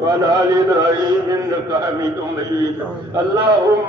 وعلى آل إبراهيم إنك حميد مجيد. اللهم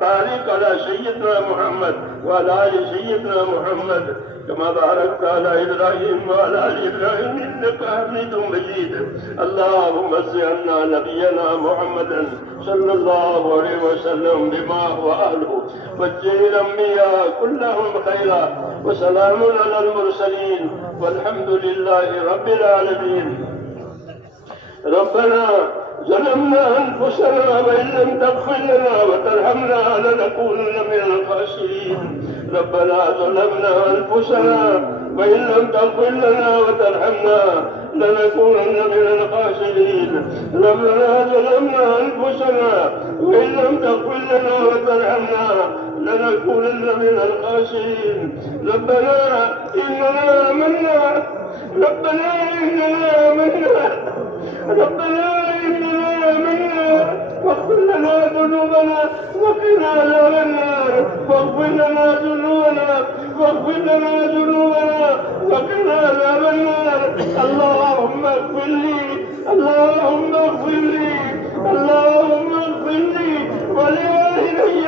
بارك على سيدنا محمد وعلى آل سيدنا محمد كما باركت على إبراهيم وعلى آل إبراهيم إنك حميد مجيد. اللهم اجز عنا نبينا محمدا صلى الله عليه وسلم بما هو أهله واجزه الأنبياء كلهم خيرا وسلام على المرسلين والحمد لله رب العالمين. ربنا ظلمنا أنفسنا وإن لم تغفر لنا وترحمنا لنكونن من الخاسرين. ربنا ظلمنا أنفسنا وإن لم تغفر لنا وترحمنا لنكونن من الخاسرين. ربنا ظلمنا أنفسنا وإن لم تغفر لنا وترحمنا لنكونن من الخاسرين. ربنا إننا آمنا ربنا إننا واغفر لنا ذنوبنا وقنا عذاب النار. واغفر لنا ذنوبنا واغفر لنا ذنوبنا وقنا عذاب النار. اللهم اغفر لي اللهم اغفر لي اللهم اغفر لي ولوالدي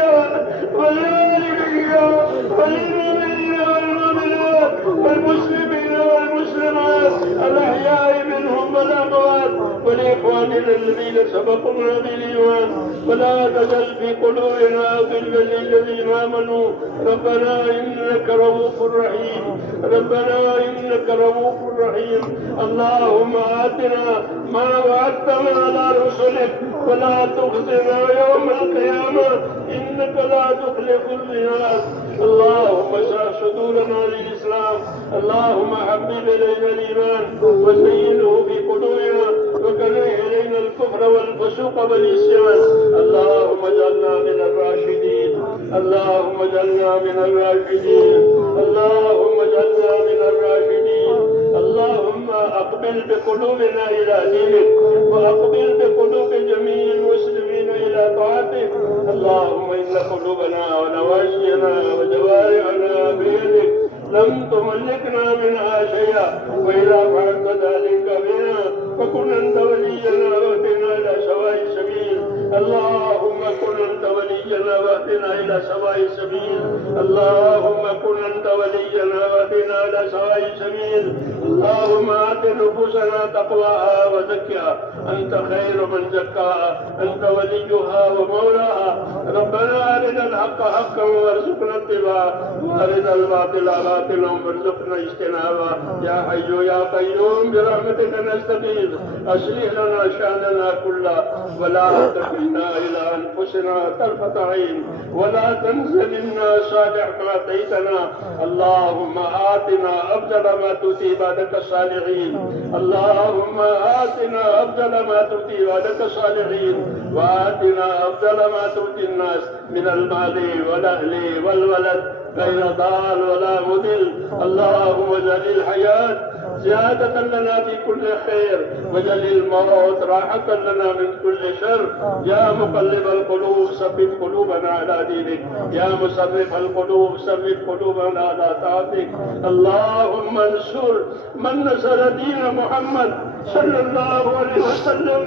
وللمؤمنين والمؤمنات والمسلمين والمسلمات الأحياء منهم والأموات ولإخواننا الذين سبقونا بالإيمان ولا تجعل في قلوبنا غلا للذين آمنوا. ربنا إنك رؤوف رحيم ربنا إنك رؤوف رحيم. اللهم آتنا ما وعدتنا على رسلك ولا تخزنا يوم القيامة إنك لا تخلف الميعاد. اللهم اشرح صدورنا للإسلام. اللهم حبب إلينا الإيمان وزينه في قلوبنا وكره إلينا الكفر والفسوق والعصيان. اللهم اجعلنا من الراشدين اللهم اجعلنا من الراشدين اللهم اجعلنا من الراشدين. اللهم أقبل بقلوبنا إلى دينك وأقبل بقلوب جميع المسلمين إلى طاعتك. اللهم إن قلوبنا ونواشينا وجوارحنا بيدك لم تملكنا منها شيئا وإذا فعلت ذلك بنا فكن أنت ولينا واهدنا إلى سواء السبيل. اللهم كن أنت ولينا واهدنا إلى سواء السبيل. اللهم كن أنت ولينا واهدنا إلى سواء السبيل. اللهم آت نفوسنا تقواها وزكها أنت خير من زكاها أنت وليها ومولاها. ربنا أرنا الحق حقا وارزقنا اتباعه وأرنا الباطل باطلا وارزقنا اجتنابه. يا حي يا قيوم برحمتك نستغيث أصلح لنا شأننا كله ولا تكلنا إلى أنفسنا طرفة عين ولا تنزل منا صالح ما أتيتنا. اللهم آتنا أفضل ما تؤتي عبادك الصالحين. اللهم آتنا أفضل ما تؤتي عبادك الصالحين وآتنا أفضل ما تؤتي الناس من المال والأهل والولد غير ضال ولا مضل. اللهم اجعل الحياة زيادة لنا في كل خير واجعل الموت راحة لنا من كل شر. يا مقلب القلوب ثبت قلوبنا على دينك. يا مصرف القلوب ثبت قلوبنا على طاعتك. اللهم انصر من نصر دين محمد صلى الله عليه وسلم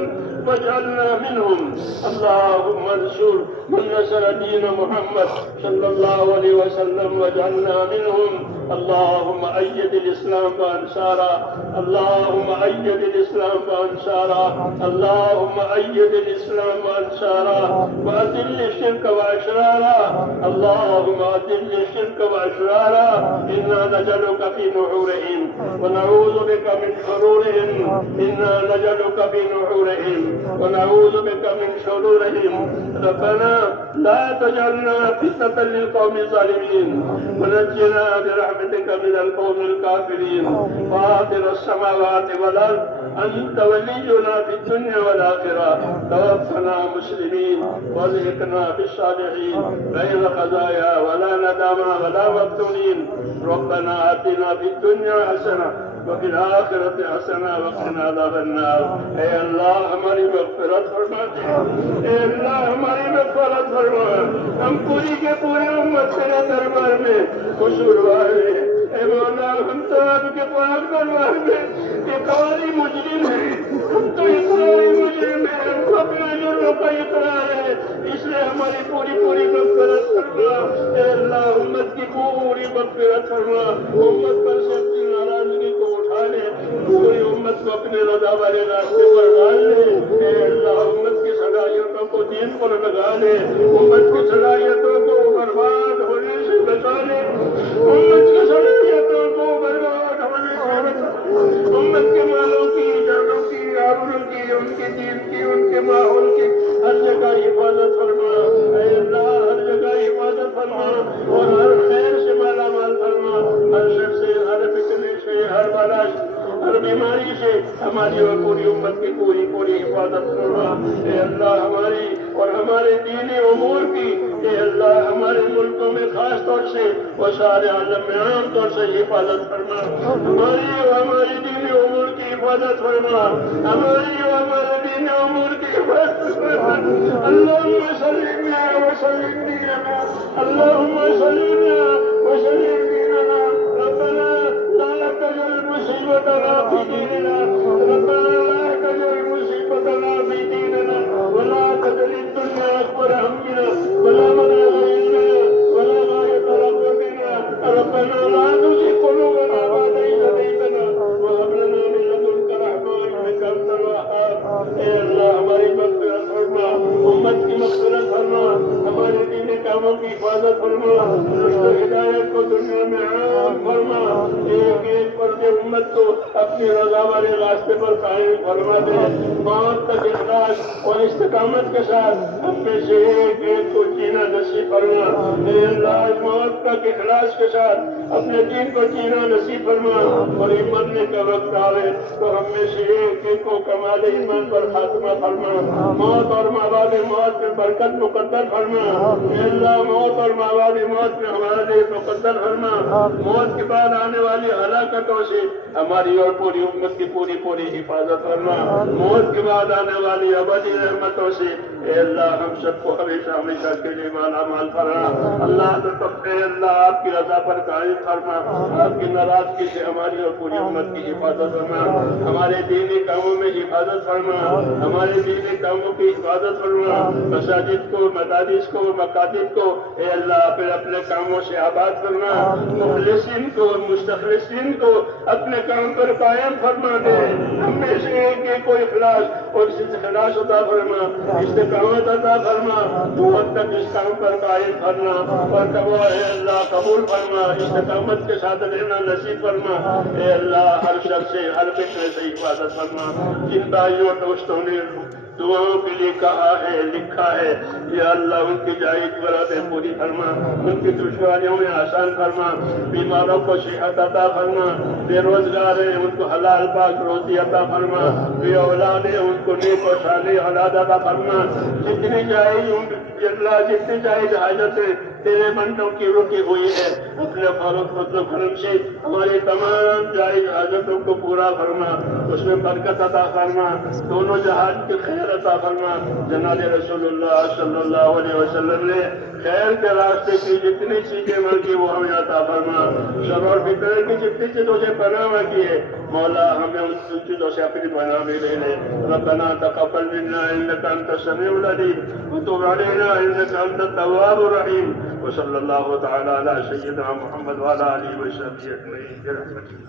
واجعلنا منهم. اللهم انصر من نصر دين محمد صلى الله عليه وسلم واجعلنا منهم. اللهم أيد الإسلام وأنصاره. اللهم أيد الإسلام وأنصاره. اللهم أيد الإسلام وأنصاره وأذل الشرك وأشراره. اللهم أذل الشرك وأشراره. إنا نجعلك في نحورهم ونعوذ بك من شرورهم. إنا نجعلك في نحورهم ونعوذ بك من شرورهم. ربنا لا تجعلنا فتنة للقوم الظالمين ونجنا برحمتك من القوم الكافرين. فاطر السماوات والأرض أنت ولينا في الدنيا والآخرة. توفنا مسلمين والحقنا بالصالحين غير خزايا ولا ندامى ولا مفتونين. ربنا آتنا في الدنيا حسنة وفي الآخرة حسنة وقنا عذاب النار. اے اللہ ہماری مغفرت فرما دے. اے اللہ ہماری مغفرت فرما. ہم پوری کے پورے امت تیرے دربار میں قصوروار ہیں. اے مولا ہم تو آپ کے پاک دربار میں اقراری مجرم ہیں. ہم تو اقراری مجرم ہیں. ہم کو اپنے جرموں کا اقرار ہے. اس لیے ہماری پوری مغفرت فرما. اے اللہ امت کی پوری مغفرت فرما. امت پر سے اپنی ناراضگی کو اٹھا لے. پوری امت کو اپنے رضا والے راستے پر ڈال لے. اے اللہ امت کی صلاحیتوں کو دین پر لگا لے. امت کی صلاحیتوں کو برباد ہونے سے بچا لے. امت کی صلاحیتوں کو برباد ہونے سے بچا لے. امت کے مالوں کی جانوں کی آبروں کی ان کے دین کی ان کے ماحول کی ہر جگہ حفاظت فرما. اے اللہ ہر جگہ حفاظت فرما اور ہر خیر سے مالا مال فرما. ہر شر سے ہر فتنے سے ہر بلا ہر بیماری سے ہماری اور پوری امت کی پوری حفاظت فرما. اے اللہ ہماری اور ہمارے دینی امور کی اے اللہ ہمارے ملکوں میں خاص طور سے اور سارے عالم میں عام طور سے حفاظت فرما. ہماری اور ہمارے دینی امور کی حفاظت فرما. ہماری اور ہمارے دینی امور کی حفاظت فرما. اللہم صلینا وسلم دیننا. اللہم صلینا وسلم دیننا. ربنا لا تجعل مصیبتنا في ديننا. ربنا لا تجعل مصيبتنا في ديننا ولا تجعل الدنيا أكبر همنا ولا مبلغ علمنا ولا غاية رغبتنا. ربنا لا تزغ قلوبنا بعد إذ هديتنا وهب لنا من لدنك رحمة إنك أنت الوهاب. اے اللہ ہماری مغفرت فرما. امت کی مغفرت فرما. ہمارے دینی کاموں کی حفاظت فرما. رشد و ہدایت کو دنیا میں عام فرما. ایک ایک فرد امت کو اپنی رضا والے راستے پر قائم فرما دے. موت تک اخلاص اور استقامت کے ساتھ ہم میں سے ایک ایک کو جینا نصیب فرما. اے اللہ موت تک اخلاص کے ساتھ اپنے دین کو جینا نصیب فرما. اور مرنے کا وقت آئے تو ہم میں سے ایک ایک کو کمال ایمان پر خاتمہ فرما. موت اور مواد موت میں برکت مقدر فرما. اے اللہ موت اور مواد موت میں ہمارے لیے مقدر فرما. موت کے بعد آنے والی ہلاکتوں سے ہماری اور پوری امت کی پوری حفاظت فرما. موت کے بعد آنے والی ابدی رحمتوں سے اے اللہ ہم سب کو ہمیشہ کے لیے مالا مال استعمال فرما. اللہ لطف ہے اللہ آپ کی رضا پر قائم فرما. آپ کی ناراضگی سے ہماری اور پوری امت کی حفاظت فرما. ہمارے دینی کاموں میں حفاظت فرما. ہمارے دینی کاموں کی حفاظت فرما. مساجد کو مدارس کو مکاتب کو اے اللہ اپنے اپنے کاموں سے آباد فرما. مخلصین کو مستخلصین کو اپنے کام پر قائم فرما دے. ہم میں سے ایک کوئی اخلاص اور خلاص عطا فرما. استقامت عطا فرما. تو حد تک اس کام پر قائم فرما اور کبو اے اللہ قبول فرما. استقامت کے ساتھ رہنا نصیب فرما. اے اللہ ہر شر سے ہر فتنے سے حفاظت فرما. جن بھائیوں دوستوں نے دعاؤں کے لیے کہا ہے لکھا ہے یا اللہ ان کی جائز براتیں پوری فرما. ان کی دشواریوں میں آسان فرما. بیماروں کو صحت عطا فرما. بے روزگار ہیں ان کو حلال پاک روزی عطا فرما. بے اولاد ہیں ان کو نیک و صالح اولاد عطا فرما. جتنی جائز اللہ جتنی جائز حاجتیں تیرے بندوں کی رکی ہوئی ہے اپنے فضل و کرم سے ہماری تمام جائز حاجتوں کو پورا فرما. اس میں برکت عطا فرما. دونوں جہان کی خیر عطا فرما. جناب رسول اللہ صلی اللہ علیہ وسلم نے خیر کے راستے کی جتنی چیزیں مانگی وہ ہمیں عطا فرما. شر اور فتنے کی جتنی چیزوں سے پناہ مانگی ہے مولا ہمیں ان چیزوں سے اپنی پناہ بھی لے لے. ربنا تقبل منا انك انت السميع العليم وتب علينا انك انت التواب الرحيم. وصلى الله تعالى على سيدنا محمد وعلى اله وصحبه اجمعين برحمتك.